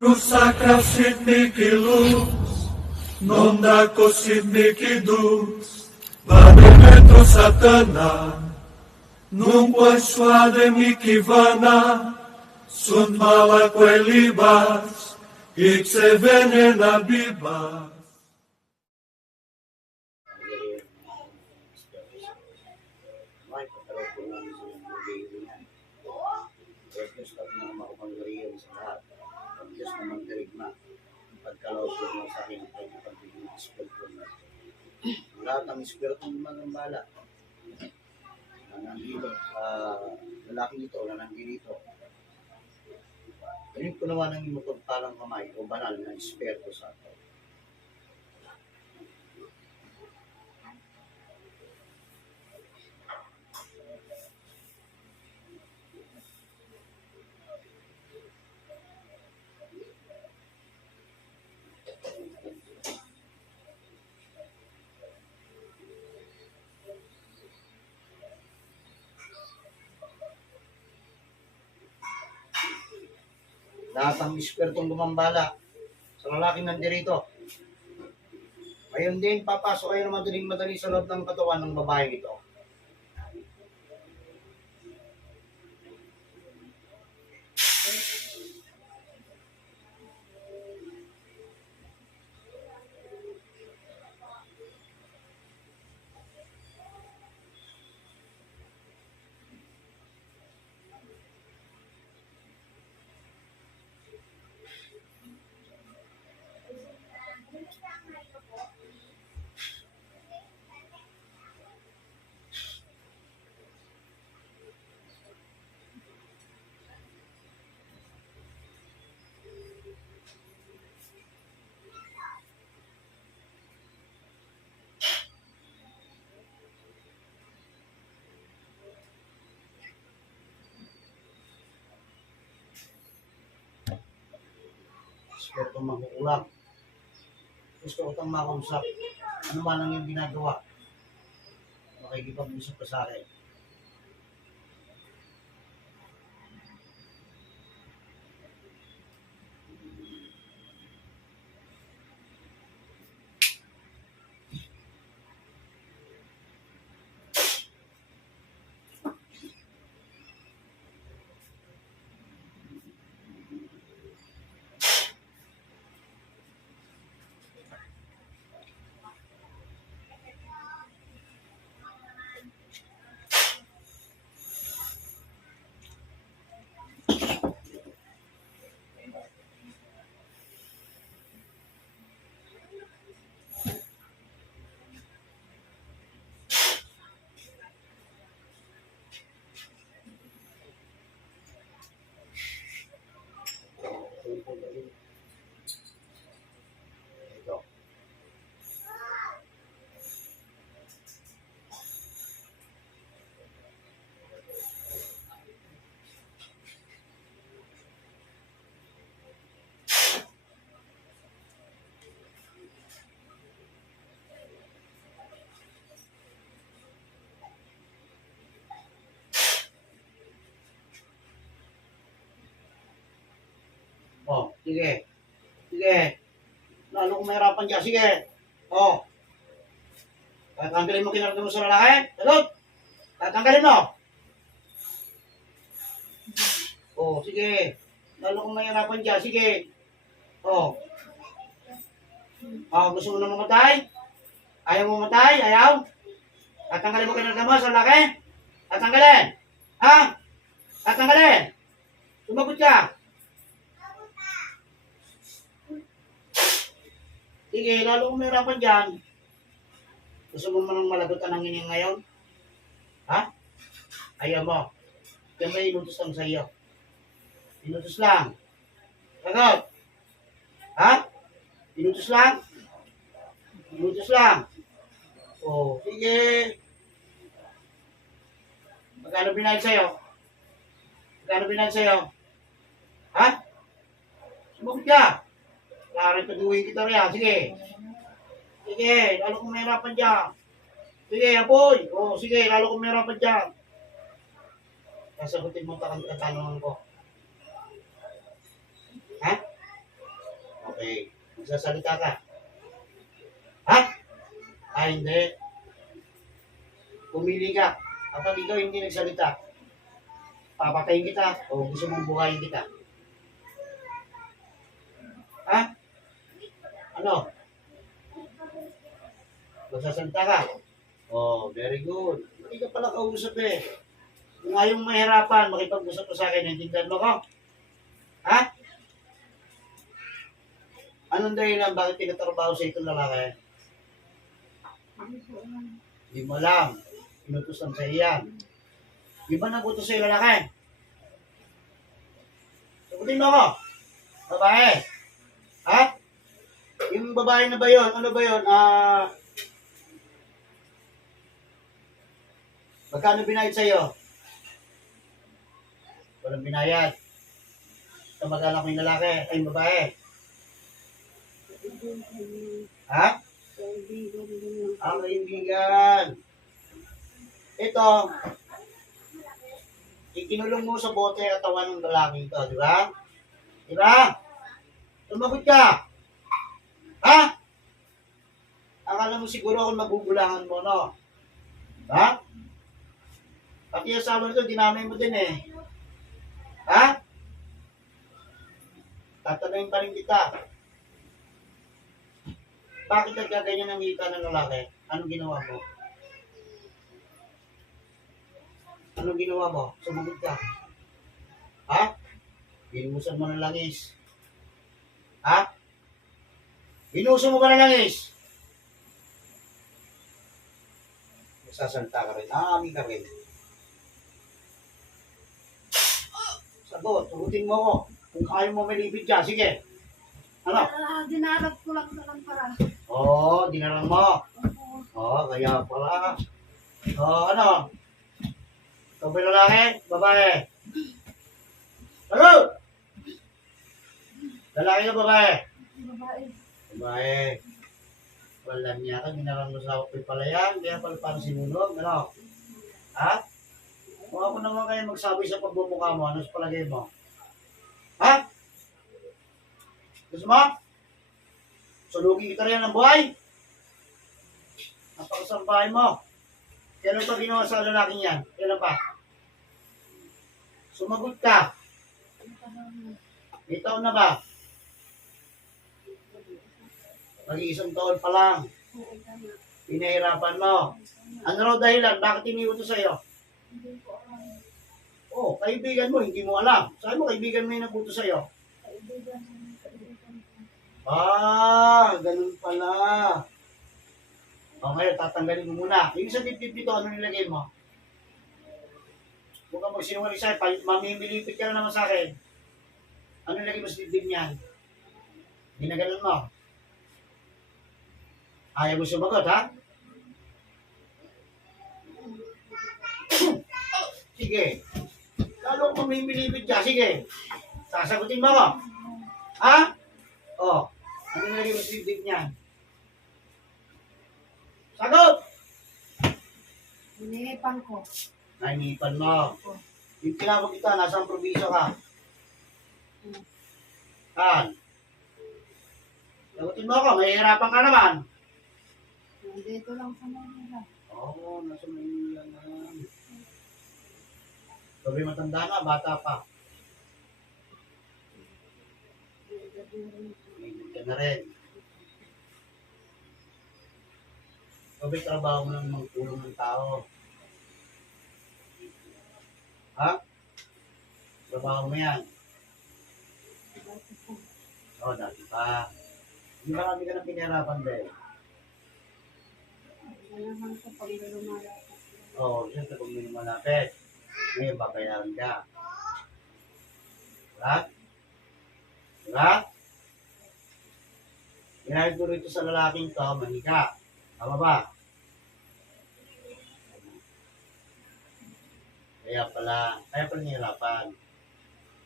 Rusakra sidniki luz, nondako sidniki dus, Vademetro satana, nungkwa swade mikivana, sunt mala libas, ikse venena bibas. May pagkaroon po namin sa mga kaibigan. Diyos kami na makapangyarihan sa lahat. Ang Diyos na magdirigma. Ang pagkaloob po mo sa akin ay ipagpigil ng Espiritu na. Ang lahat ng Espiritu ng magambala na nandito, lalaking ito na nandito. Ganyan ko naman ang imutog parang kamay o banal na Espiritu sa atin. Lahat ng Espiritong gumambala sa lalaking nandirito. Ngayon din, papasok kayo na madaling-madali sa loob ng katawan ng babaeng ito. Espiritong magkukulak. Gusto ko itong makausap. Ano man ang iyong ginagawa? Makikipag-usap ka sa akin. Ito. Oh, sige. Sige. Lalo kung mahirapan dyan. Sige. Oh. Tatanggalin mo kinarga mo sa lalaki? Sagot. Tatanggalin mo. Oh, sige. Lalo kung mahirapan dyan. Sige. Oh. Oh, gusto mo na mamatay? Ayaw mo mamatay? Ayaw? Tatanggalin mo kinarga mo sa lalaki? Tatanggalin. Ha? Tatanggalin. Sumagot ka. Sige, lalo kung mahirapan dyan. Gusto mo manang malagutan ng inyong ngayon? Ha? Ayaw mo. Kaya may inutos lang sa iyo. Inutos lang. Sagot. Ha? Inutos lang? Inutos lang. Oh, sige. Magkano binayad sa'yo? Magkano binayad sa'yo? Ha? Sumagot ka. Klaro paduhin kita riyan. Sige. Sige, lalo kung mahirapan dyan. Sige, apoy. O, sige, lalo kung mahirapan dyan. Sasagutin mo ang katanungan ko. Ha? Nagsasalita ka. Ha? Hindi. Pumili ka. Kapag ikaw hindi nagsalita, papatayin kita o gusto mong buhayin kita. Ha? Ano? Magsasalita ka? Oh, very good. Hindi ka pala kausap eh. Kung ayaw mong mahirapan, makipag-usap ka sa akin, naintindihan mo ko? Ha? Anong dahilan bakit tinatrabaho sa itong lalaki? Hindi mo alam. Inutos lang sa iyan. Di ba nagutos sa iyo lalaki? Sagutin mo ako. Babae. Ha? Yung babae na ba yun? Ano ba yun? Magkano binayad sa iyo? Walang binayad. Kamag-anak mo yung lalaki. Ay, yung babae. Ha? Ang kaibigan. Ito, ikinulong mo sa bote at katawan ng lalaki ito, di ba? Di ba? Tumagot ka. Ha? Akala mo siguro ako magugulangan mo, no? Ha? Pati yung asawa nito, dinamay mo din eh. Ha? Tatanayin pa rin kita. Bakit nagkaganyan ang hita ng lalaki? Anong ginawa mo? Anong ginawa mo? Sumagot ka. Ha? Binuhusan mo ng langis. Ha? Binuhusan mo ba ng langis? Magsasalita ka rin. Aamin ka rin. Sagot, tugutin mo ako. Kung kaya mo malipid ka, sige. Ano? Dinarap ko lang sa lampara. Oo, dinarang mo. Oo, kaya pala. Oo, ano? Ikaw ba lalaki? Babae? Ano? Lalaki ka babae? Babae. Babae. Wala niya ka, dinarang mo sa pipalayan, kaya pala parang sinunog, ano? Ha? Kung ako naman kayo magsabi sa pagbumukha mo, ano sa palagay mo? Ha? Gusto mo? Sulugin kita rin ng buhay? Napakasambahay mo. Kailan pa ginawa sa lalaking yan? Kailan pa? Sumagot ka. May taon na ba? Mag-iisang taon pa lang. Pinahirapan mo. Ano raw dahilan? Bakit iniuto sa'yo? Hindi ko alam. Oh, kaibigan mo, hindi mo alam. Sabi mo, kaibigan mo yung nagbuto sa'yo. Kaibigan ko. Ganun pala. O ngayon, tatanggalin mo muna. Yung sa dibdib dito, ano nilagay mo? Huwag kang magsinungaling sa'yo. Mamimilipit ka na naman sa akin. Ano nilagay mo sa dibdib niyan? Ginagalan mo. Ayaw mo sumagot, ha? Sige. Lalo kung mamimilipit ka, sige. Sasagutin mo ako. Ha? O. Ano nilagay mo sa dibdib niyan? Sagot! Iniipan ko. Nainipan mo. Yung tinawag kita, nasaan probinsya ka? Saan? Sagutin mo ako, mahihirapan ka naman. Nandito lang sa Manila. Oo, nasa Manila na. Sabi matanda na, bata pa. May ka na rin. Sabi trabaho mo ng magtulong ng tao. Ha? Trabaho mo yan. Oo, dati pa. Hindi marami ka na pinahirapan din. Malaman ko pag lumalapit. Oo, siyempre kung may malapit, may babayaran ka. Diba? Diba? Ginahit ko rito sa lalaking to, manika. Tama ba? Kaya pala nahihirapan.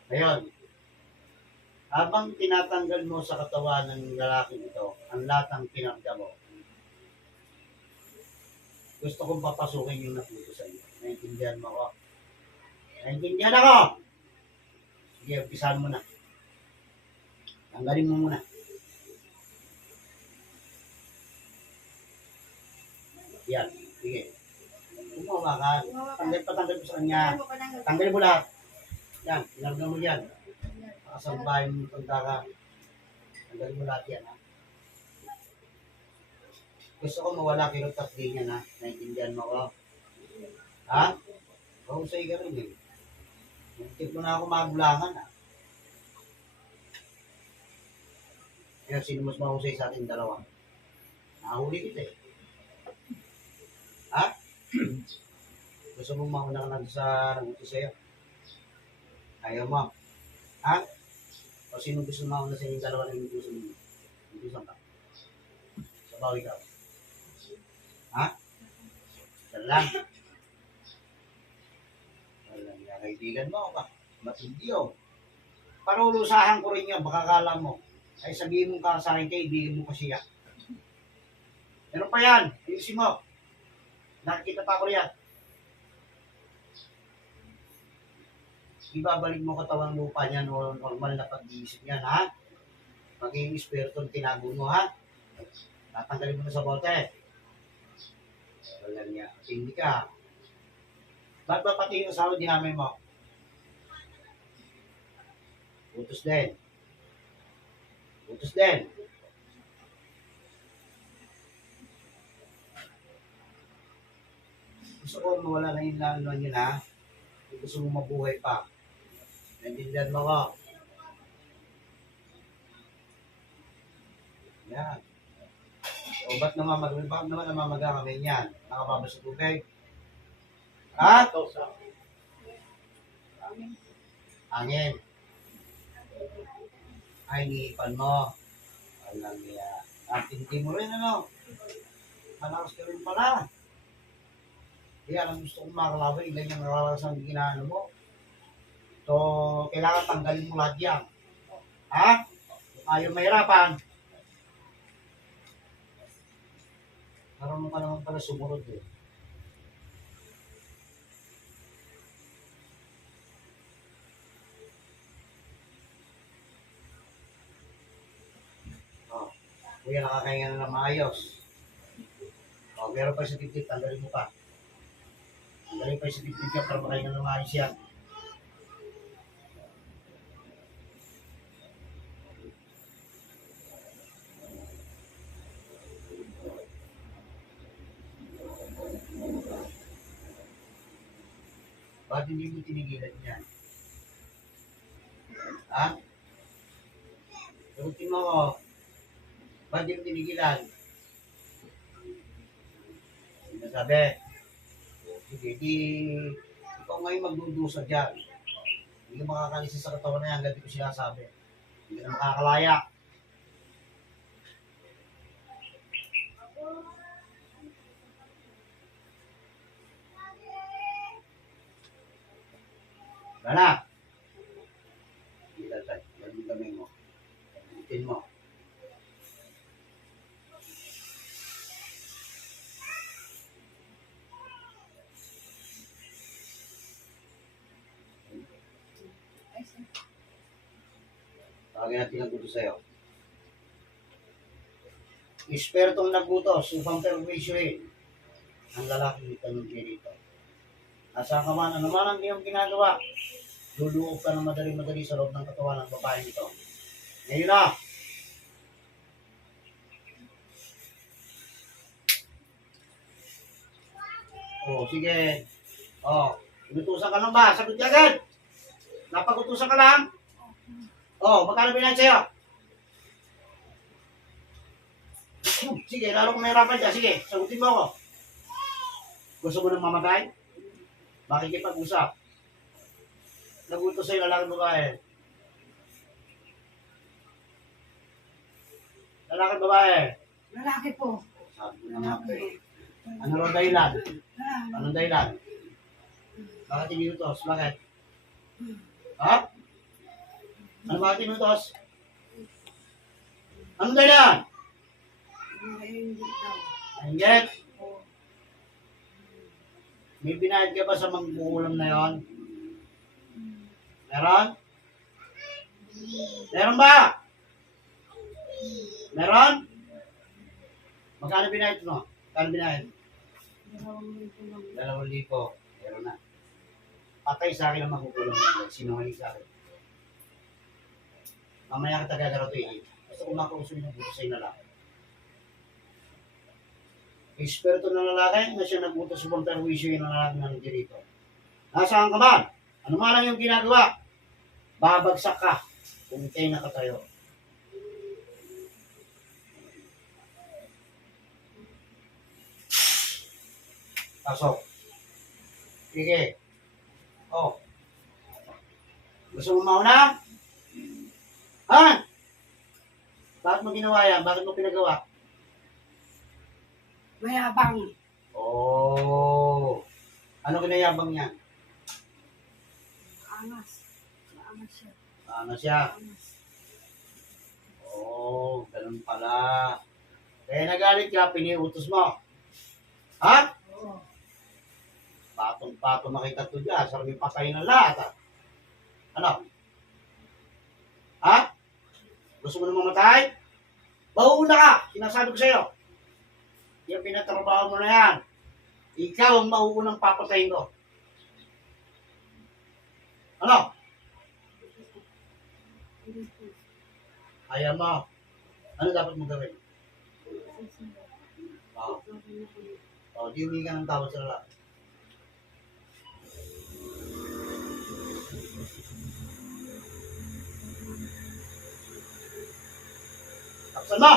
Ngayon, habang tinatanggal mo sa katawan ng lalaking ito, ang lahat ng pinagda mo, gusto kong papasukin yung naputo sa iyo. Naintindihan mo ako? Naintindihan ako! Sige, umpisahan mo na. Tanggalin mo muna. Sige. Gumawa ka. Patanggal mo sa kanya. Tanggalin mo ka ng- Tanggalin mo lahat. Yan, tinanggal mo yan. Nakasambahin mo punta ka. Tanggalin mo lahat yan, ha? Gusto ko mawala kay Rutas din yan, ha? Naintindihan mo ko? Ha? Mahusay ka rin, eh. Muntik mo na ako magulangan, ha? Kaya sino mas mahusay sa ating dalawa? Nahuli kita, eh. Ha? Gusto mo mauna ka lang sa nagutos sa'yo? Ayaw mo? Ha? O sino gusto mauna sa inyong dalawa na inutusan mo? Inutusan ka? Sabaw ikaw? Ha? Yan lang. Walang yan, kaibigan mo ka. Matindi, oh. Parulusahan ko rin yan, baka kala mo. Ay sabihin mo ka sa akin, kaibigan mo ko siya. Meron pa yan, ayusin mo. Nakikita pa ko yan. Ibabalik mo katawang lupa niyan o normal na pag-iisip niyan, ha? Maging espiritu tinago mo, ha? Tatanggalin mo na sa bote. Wala niya. Hindi ka. Ba't ba pati yung asawa dinamay mo? Utos din. Utos din. Gusto ko mawala na yung lalo yun, ha? Gusto mo mabuhay pa. Naintindihan mo ko. Yan. O ba't namamaga? Bakit naman namamaga kami yan? Nakababa sa tubig? Ha? Hangin. Ay, niipan mo. Alam niya. At hindi mo rin, ano? Malakas ka rin pala. Kaya ang gusto kong makalawin, ganyan nakalakas ang ginaano mo. So, kailangan tanggalin mo lahat yan. Ha? Ayaw mahirapan. Marunong ka naman pala sumunod, eh. Oh, kuya, nakakahinga na ng maayos. Oh, meron pa sa tip-tip, tanggalin mo pa. Tanggalin pa sa tip-tip yan para makahinga ng maayos yan. Bakit hindi mo tinigilan yan? Ha? Sagutin mo ako. Bakit hindi mo tinigilan? Sinasabi. Sige, ikaw ngayon magdudusa dyan. Hindi ka makakalisa sa katawan na yan, hanggang di ko sinasabi. Hindi ka na makakalaya. Wala. Hindi tatay. Yan yung kamay mo. Itin mo. Tawagin natin ang gusto sa'yo. Espertong nagbutos upang perwisyohin ang lalaki ng dito. Nasa ka man, ano man ang iyong ginagawa, luluob ka ng madali-madali sa loob ng katawan ng babae nito. Ngayon na! Oh, sige. Oh, inutusan ka lang ba? Sagot ka agad! Napag-utusan ka lang? Oh, magkano binayad sa'yo? Sige, lalo kung mahirapan dyan. Sige, sagutin mo ako. Gusto mo nang mamatay? Makikipag-usap. Nagutos sa'yo lalaki babae. Lalaki babae. Lalaki po. Sabi ko na nga po eh. Ano raw dahilan? Anong dahilan? Bakit inutos? Bakit? Ha? Ano bakit inutos? Anong dahilan? Hindi daw. Anjet? May binayad ka ba sa mangkukulam na yon? Meron? Meron ba? Meron? Magkano binayad mo? Magkano binayad? 2,000. Meron na. Patay sa akin ang makukulong. Sinungaling sa akin. Mamaya kita gagarotuin. Basta kung makausap mo buto sa'yo na lang. Espiritu ng lalaki na siya nagbuto sa pagtarwisyo yung lalaki ng dirito. Nasaan ka ba? Ano man lang yung ginagawa? Babagsak ka kung ikay nakatayo. Pasok. Sige. Oh. Gusto mo mauna? Ha? Bakit mo ginawa yan? Bakit mo pinagawa? Mayabang. Oh. Ano kinayabang niya? Angas. Angas siya. Ano siya? Angas. Oh, ganun pala. Kaya nagalit ka, piniutos mo. Ha? Oo. Patong-patong makita to dyan. Sarap yung patay ng lahat. Ano? Ha? Gusto mo na mamatay? Mauna ka! Sinasabi ko sa'yo. Yung pinatrabaho mo na yan. Ikaw ang mauunang papatayin ko. Ano? Ayaw mo. Ano dapat mo gawin? Di humingi ka ng tawad sa lalaki. Taksan mo!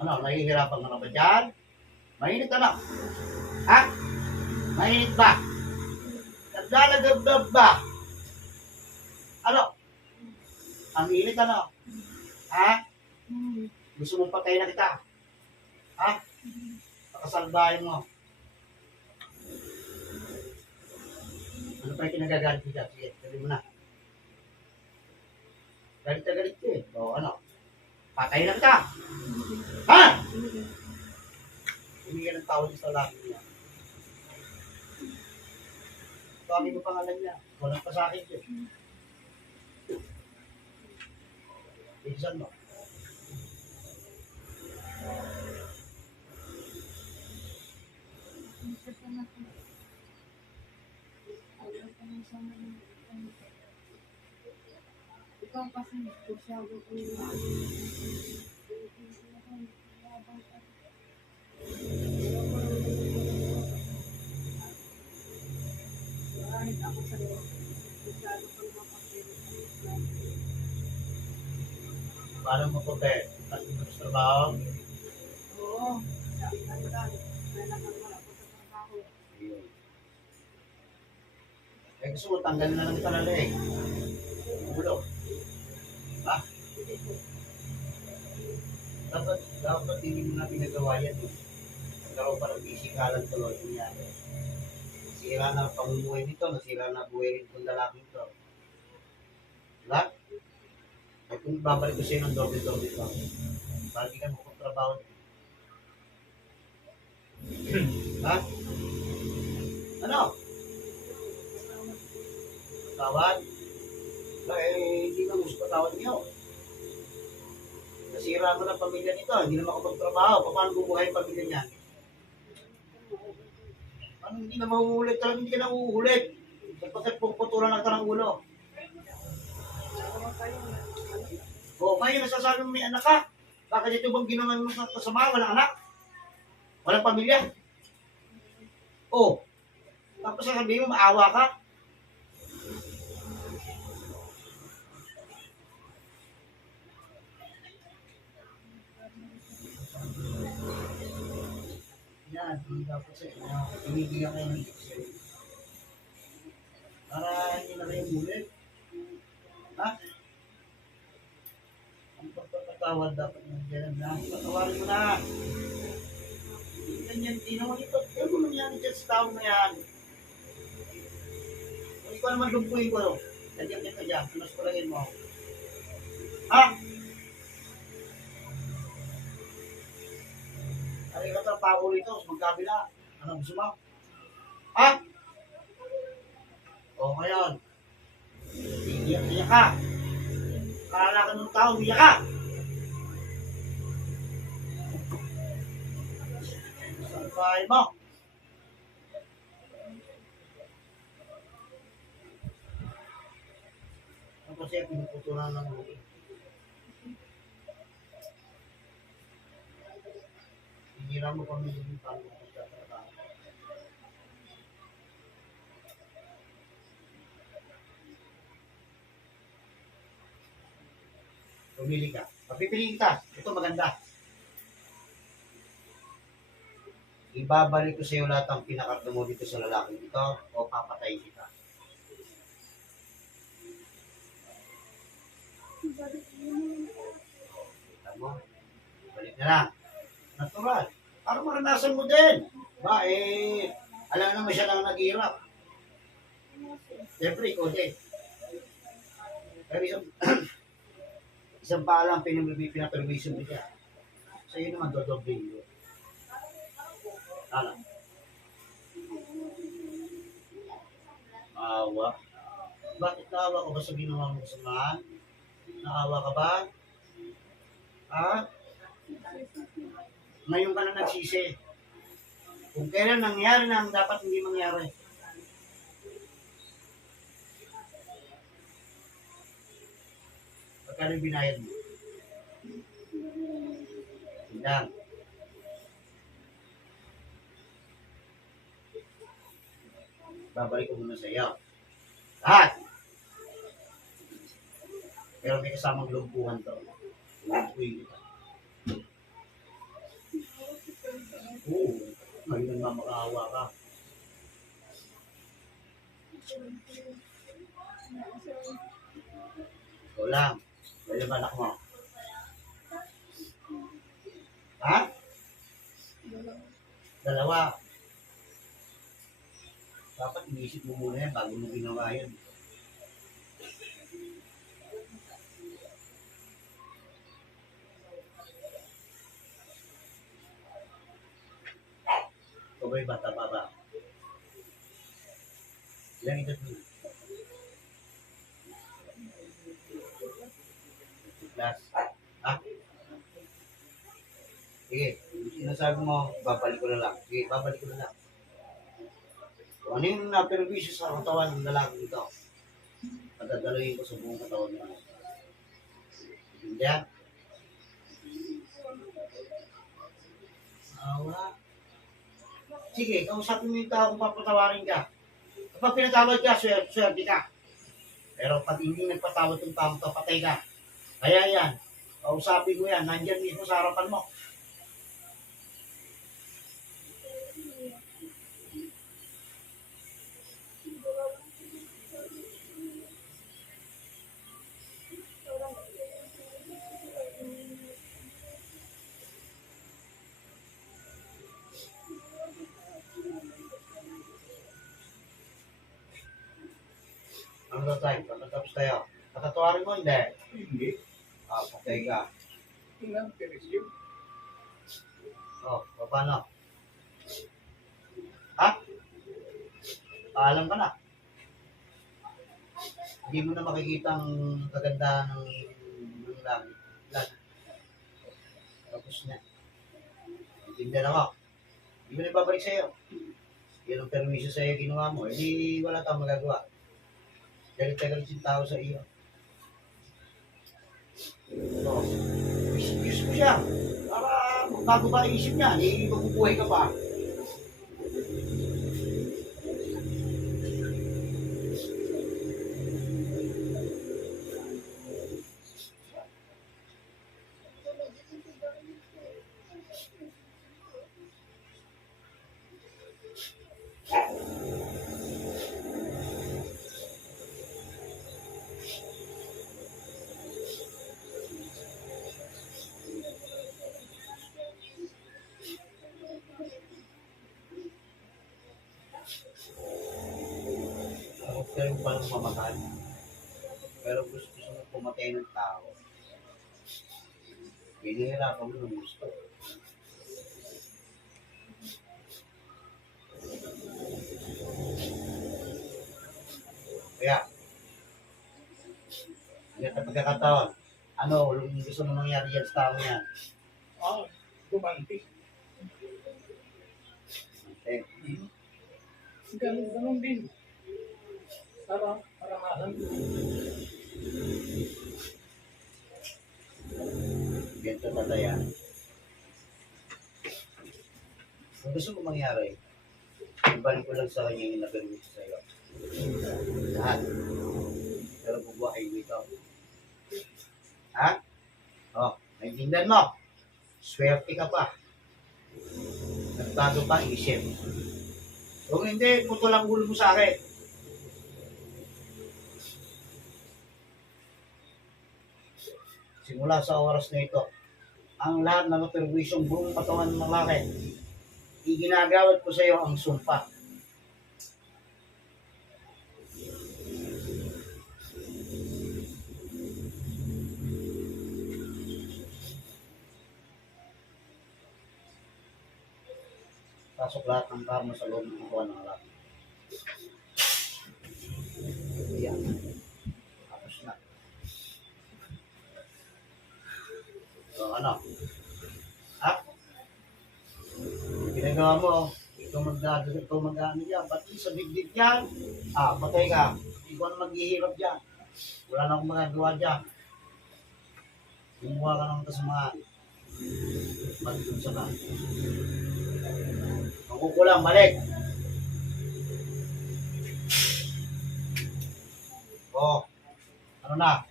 Ano, nahihirapan ka na ba dyan? Mainit ano? Ha? Mainit ba? Naglalagabdab ba? Ano? Ang init ano? Ha? Gusto mong patayin na kita? Ha? Pakasalbahin mo. Ano pa yung kinagagalit kita? Sige, sabihin mo na. Galit na galit ka eh. O ano? Patayin na kita! Ha? Hindi ka ng tawad sa lalaki niya. Tawagin mo pangalan niya. Walang pa sa akin yun. Bilisan mo. Ikaw kasi masyado ko ako sa'yo. Masyado ko mapapilitan. Paano mo po, Pe? Kasi mo sa trabaho? Oo. Sabi ka nila. Kailangan wala ko sa trabaho. Ayun. Eh, gusto mo tanggalin na lang kita na leg. Ulo. Ha? Dapat hindi mo na pinagawa yan. Nagkaroon pa ng pisikalan tuloy niya. Nasira na ang pamumuhay nito, nasira na buhay rin itong lalaki ito. Diba? At kung babalik ko sa'yo ng doble-doble ito, para di ka makapagtrabaho dito. Ha? Ano? Tawad? Hindi ka gusto tawad niyo. Nasira mo na pamilya nito, hindi na makapagtrabaho. Paano bubuhay ang pamilya niya? Ano hindi na mahuhulit? Talagang hindi ka na mahuhulit. Sapagkat puputulan lang ka ng ulo. O, ngayon nasasabi mo may anak ka. Bakit ito bang ginawa mo sa kasama? Walang anak? Walang pamilya? O, tapos sasabihin mo maawa ka? Yan, dapat sa inyo. Pinibigyan kayo ng tiksel. Para hindi na kayo mulit. Ha? Ang pagpapatawad dapat nandiyan na. Patawarin mo na. Ganyan, di naman ito. Ano mo nangyari dyan sa tao na yan? Kung ikaw naman lumpuin ko, ganyan ka dyan. Pinas ko langin mo. Ha? Ay, ka trabaho rito, magkabila. Ano gusto mo? Ha? O, ngayon, Iiyak ka. Kala ka ng tao, iyak ka. Saan bahay mo? Ano kasi pinuputulan ng ulo? Hinira mo kami yung paano mo magtatrabaho. Pumili ka. Papipiliin kita. Ito maganda. Ibabalik ko sa iyo lahat ng pinakarto mo dito sa lalaking ito o papatayin kita. Kita mo? Balik na lang. Natural. Para maranasan mo din. Ba, alam naman siya lang naghihirap. Siyempre, ikaw din. Pero isang paalam pinapermission mo siya. Sa iyo naman, dodobling yun. Alam. Awa. Bakit naawa ka ba sa ginawa mong kasamahan? Naawa ka ba? Ha? Ngayon ka na nagsisi. Kung kailan nangyari na ang dapat hindi mangyari. Pagkano binayad mo? Lang. Babalik ko muna sa iyo. Lahat! Pero may kasamang lumpuhan to. Lumpuhin kita. Oo. Ngayon naman makaawa ka. Ikaw lang. Kaya ba anak mo? Ha? Dalawa. Dapat inisip mo muna yan bago mo ginawa yan. Ikaw ba'y bata pa ba? Ilang edad mo? Class. Ha? Sige, sinasabi mo, babalik ko na lang. Sige, babalik ko na lang. Kung ano yung naperwisyo sa katawan ng lalaki ito, padadaloyin ko sa buong katawan niya. Hindi yan? Wala. Sige, kausapin mo yung tao kung papatawarin ka. Kapag pinatawad ka, swerte ka. Pero pag hindi nagpatawad yung tao ito, patay ka. Kaya yan, kausapin mo yan, nandyan mismo sa harapan mo. Ano ba tayo? Pagkatapos tayo. Patatawarin mo, hindi. Hindi. Patay ka. Ilang perisyo. Paano? Ha? Paalam ka na. Hindi mo na makikita ang kagandahan ng langit. Tapos na. Intindihan ako. Hindi mo na ibabalik sa'yo. Yan ang permisyo sa'yo ginawa mo. Hindi wala kang magagawa. Galit-galit yung tao sa iyo. Excuse mo siya. Para bago ba isip niya, mabubuhay ka pa. Ako kayo palang mamahal. Pero gusto mo pumatay ng tao. Hinihirapan mo ng gusto. Kaya, Yan ang pagkakataon. Ano, yung gusto mo mangyari yan sa tao yan? Gumanti. Okay. Ganun din. Parang Ganito tataya. Kung gusto mo mangyari, ibalik ko lang sa kanya yung nagawin ko sa'yo. Lahat. Pero bubuhay mo ito. Ha? O, naintindihan mo? Swerte ka pa. Nagbago pa isip. Kung hindi, puto lang ulo mo sa akin. Simula sa oras na ito, ang lahat ng perwisyong buong katawan ng lalaki, iginagawad ko sa iyo ang sumpa. Pasok lahat ng karma sa loob ng katawan ng lalaki. Ayan. Tapos na. So, ano? Ha? Ginagawa mo, ikaw mag-ano dyan, pati sa digdig dyan, patay ka, ikaw na maghihirap dyan, wala na akong magagawa dyan. Gumawa ka ng kasama, magdunsa ka. Magkukulang, balik. Ano na,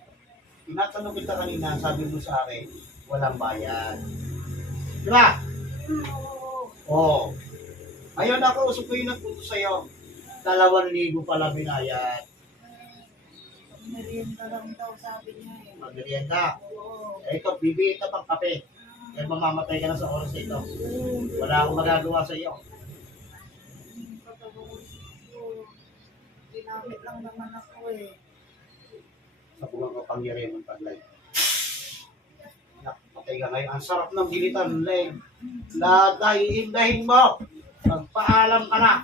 tinatanong kita kanina, sabi mo sa akin, walang bayad. Di ba? Ngayon ako, usap ko yung nagpunto sa'yo. 2,000 pala binayad. Merienda lang daw, sabi niya eh. Magrienda. Oo. Ito, bibili ka pang kape. Kaya mamamatay ka na sa oras na ito. Wala akong magagawa sa iyo. Ginamit lang naman ako eh. Sa bungang kapangyarihan ng paglay. Nakapatay ka ngayon. Ang sarap ng gilitan, Leg. Iindahin mo. Magpaalam ka na.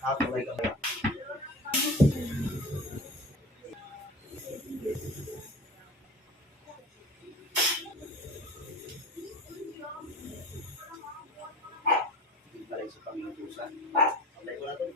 Kapalay ka ba? Hindi pa rin sa Panginoon. Kapalay ko na ito.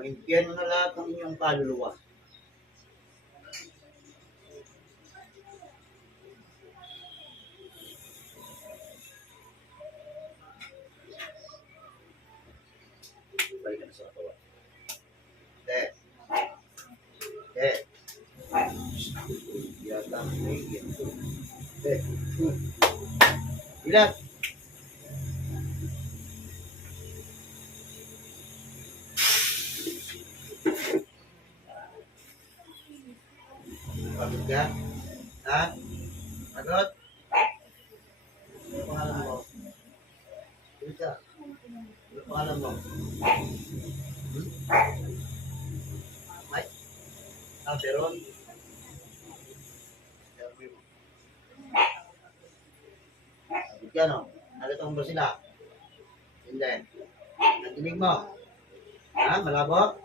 Maintindihan mo na lahat ng inyong kaluluwa. Balik ka na sa katawan. Yata, naiiyan ko. Ilan? Pagod ka? Ha? Pagod? Ano pangalan mo? Dito. Ano pangalan mo? Mike? Peron? Sabi mo. yan o. Nalito ba sila? Hindi. Nadinig mo? Ha? Malabo?